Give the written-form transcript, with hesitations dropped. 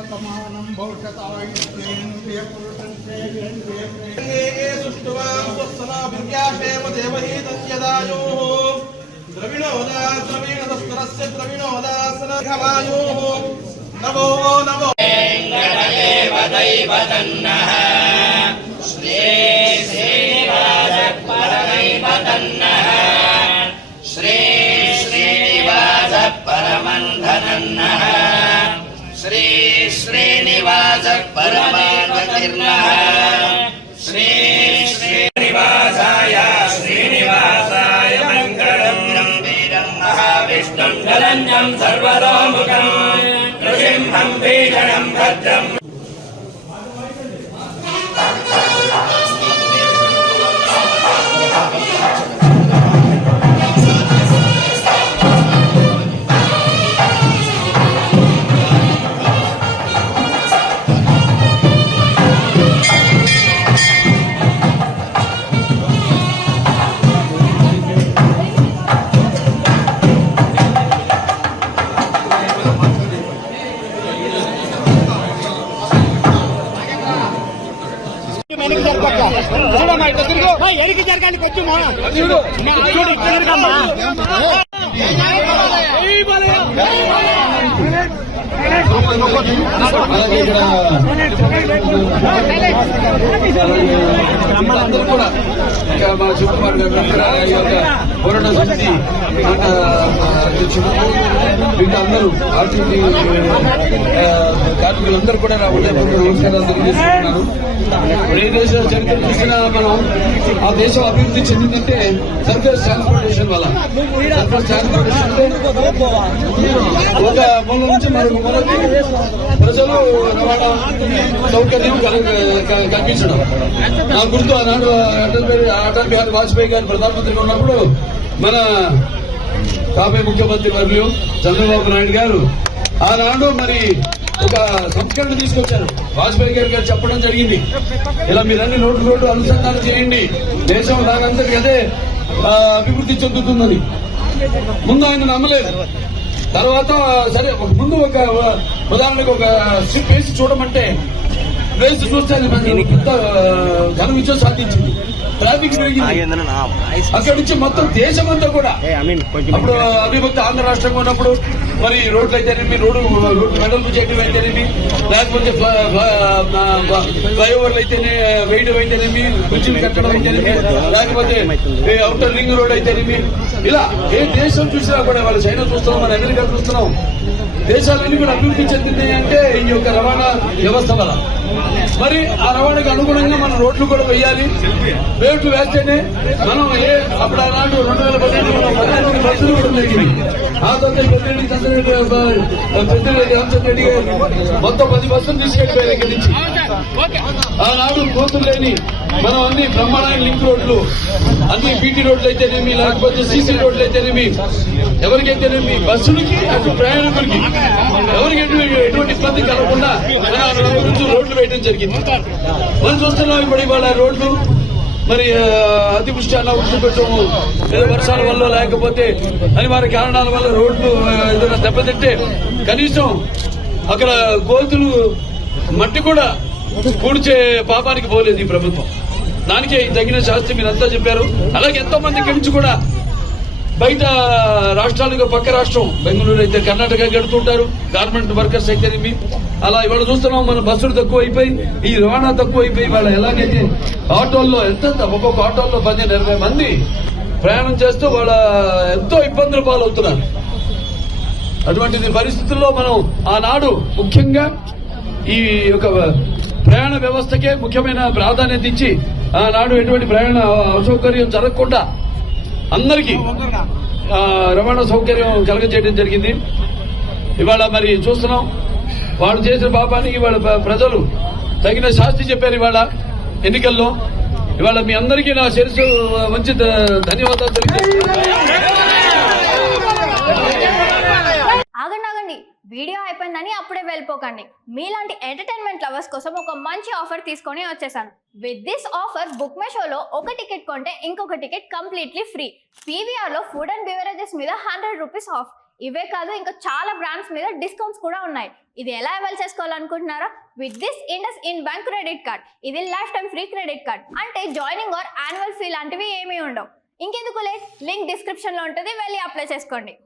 सतमानं भविष्यतायुष्येन्द्रिय पुरुषं सेवेन्द्रिय सुष्टुवां स्वस्सनाभिर्याशेव देवहीतन्यदायोः द्रविणोदा द्रवीणदस्तरस्य द्रविणोदासनघवायोः नमो नमो वेङ्कटदेव दैवतन्नः श्री श्रीनिवासपरदैवतन्नः श्री श्रीनिवासपरमन्धनन्नः श्री श्रीनिवासपरमानतिर्नः श्री श्रीनिवासाय श्रीनिवासाय मङ्गलम् गम्भीरं महाविष्णुं शरण्यं सर्वतोमुखम् नृसिंहं भीषणं भद्रम् ఎరికి జరగాలి కొంచెం చూడు ఇక్కడ జరగమ్మా అందరూ కూడా మన చుట్టుపక్కల పోరాట సమితి అధ్యక్షుడు ఇంకా అందరూ ఆర్టీసీ కార్మికులందరూ కూడా నా ఉదయపూర్వక నమస్కారాలు తెలియజేస్తున్నాను. ఏ దేశ చరిత్ర చూసినా మనం ఆ దేశం అభివృద్ధి చెందిందంటే సర్ఫేస్ ట్రాన్స్పోర్టేషన్ వల్ల. సర్ఫేస్ ట్రాన్స్పోర్టేషన్ అంటే ఒక మూల నుంచి మరొక మూలకి ప్రజలు రవాణా సౌకర్యం కల్పించడం. నా గుర్తు ఆనాడు అటల్ బిహారీ వాజ్పేయి గారు ప్రధానమంత్రిగా ఉన్నప్పుడు మన కాబోయే ముఖ్యమంత్రి వర్యులు చంద్రబాబు నాయుడు గారు ఆనాడు మరి ఒక సంస్కరణ తీసుకొచ్చారు. వాజ్పేయి గారు చెప్పడం జరిగింది, ఇలా మీరన్నీ రోడ్డు అనుసంధానం చేయండి, దేశం దానంతటి అదే అభివృద్ధి చెందుతుందని. ముందు ఆయన నమ్మలేదు. తర్వాత సరే ముందు ఒక ఉదాహరణకు ఒక స్ట్రిప్ వేసి చూడమంటే వేసి చూస్తే అది పెద్ద ఘన విజయం సాధించింది. ట్రాఫిక్ పెరిగింది. అక్కడి నుంచి మొత్తం దేశమంతా కూడా అప్పుడు అవిభక్త ఆంధ్ర రాష్ట్రంగా ఉన్నప్పుడు మరి రోడ్లు అయితేనేమి, రోడ్డు మెడలు చేయడం అయితేనేమి, లేకపోతే ఫ్లైఓవర్లు అయితేనే వేయడం అయితేనేమి, బ్రిడ్జిలు కట్టడం అయితేనేమి, లేకపోతే అవుటర్ రింగ్ రోడ్ అయితేనేమి, ఇలా ఏ దేశం చూసినా కూడా వాళ్ళు చైనా చూస్తున్నాం, మన అమెరికా చూస్తున్నాం, దేశాలన్నీ కూడా అభివృద్ధి చెందింది అంటే ఈ యొక్క రవాణా వ్యవస్థ వల్ల. మరి ఆ రవాణాకు అనుగుణంగా మనం రోడ్లు కూడా వేయాలి. రోడ్లు వేస్తేనే మనం అప్పుడు ఆనాడు 2018 బస్సులు కూడా జరిగింది. ఆ తర్వాత పెద్దిరెడ్డి రామచంద్రెడ్డి గారు మొత్తం 10 బస్సులు తీసుకెళ్లిపోయారు ఇక్కడి నుంచి. ఆనాడు కోతులు లేని మనం అన్ని బ్రహ్మాండమైన లింక్ రోడ్లు, అన్ని బీటీ రోడ్లు అయితేనేమి, లేకపోతే సీసీ రోడ్లు అయితేనేమి, ఎవరికైతేనేమి బస్సులకి అటు ప్రయాణికులకి ఎవరికి ఎటువంటి ఇబ్బంది కలగకుండా గురించి రోడ్లు వేయడం జరిగింది. మనం చూస్తున్నాం ఇప్పుడు ఇవాళ రోడ్లు మరి అతివృష్టి అనావృష్టి పెట్టము, లేదా వర్షాల వల్ల లేకపోతే అనివార్య కారణాల వల్ల రోడ్లు ఏదైనా దెబ్బతింటే కనీసం అక్కడ గోతులు మట్టి కూడా కూర్చే పాపానికి పోలేదు ఈ ప్రభుత్వం. దానికే తగిన శాస్త్రి మీరంతా చెప్పారు. అలాగే ఎంతో మంది ఇక్కడి నుంచి కూడా బయట రాష్ట్రాలకు, పక్క రాష్ట్రం బెంగళూరు అయితే కర్ణాటక గడుతుంటారు, గార్మెంట్ వర్కర్స్ అయితేనేమి. అలా ఇవాళ చూస్తున్నాం మన బస్సులు తక్కువ అయిపోయి, ఈ రవాణా తక్కువ అయిపోయి, వాళ్ళ ఎలాగైతే ఆటోల్లో ఒక్కొక్క ఆటోల్లో 15-20 మంది ప్రయాణం చేస్తూ వాళ్ళ ఎంతో ఇబ్బందులు పాలవుతున్నారు. అటువంటి పరిస్థితుల్లో మనం ఆనాడు ముఖ్యంగా ఈ యొక్క ప్రయాణ వ్యవస్థకే ముఖ్యమైన ప్రాధాన్యత ఇచ్చి ఆనాడు ఎటువంటి ప్రయాణ అసౌకర్యం జరగకుండా అందరికీ రవాణా సౌకర్యం కలగజేయడం జరిగింది. ఇవాళ మరి చూస్తున్నాం వాళ్ళు చేసిన పాపానికి ఇవాళ ప్రజలు తగిన శాస్తి చెప్పారు. ఇవాళ ఎన్నికల్లో ఇవాళ మీ అందరికీ నా శిరస్సు మంచి ధన్యవాదాలు తెలియజేస్తున్నాను. ఆగండి, వీడియో అయిపోయిందని అప్పుడే వెళ్ళిపోకండి. మీలాంటి ఎంటర్టైన్మెంట్ లవర్స్ కోసం ఒక మంచి ఆఫర్ తీసుకొని వచ్చేసాను. With this offer book my షోలో ఒక టికెట్ కొంటే ఇంకొక టికెట్ కంప్లీట్లీ ఫ్రీ. పీవీఆర్లో ఫుడ్ అండ్ బెవరేజెస్ మీద 100 రూపీస్ ఆఫ్. ఇవే కాదు ఇంకా చాలా బ్రాండ్స్ మీద డిస్కౌంట్స్ కూడా ఉన్నాయి. ఇది ఎలా అవైల్ చేసుకోవాలనుకుంటున్నారా? With this IndusInd bank credit card. ఇది lifetime free credit card. అంటే జాయినింగ్ ఆర్ యాన్యువల్ ఫీ లాంటివి ఏమీ ఉండవు. ఇంకెందుకు లేట్, లింక్ డిస్క్రిప్షన్ లో ఉంటుంది, వెళ్ళి అప్లై చేసుకోండి.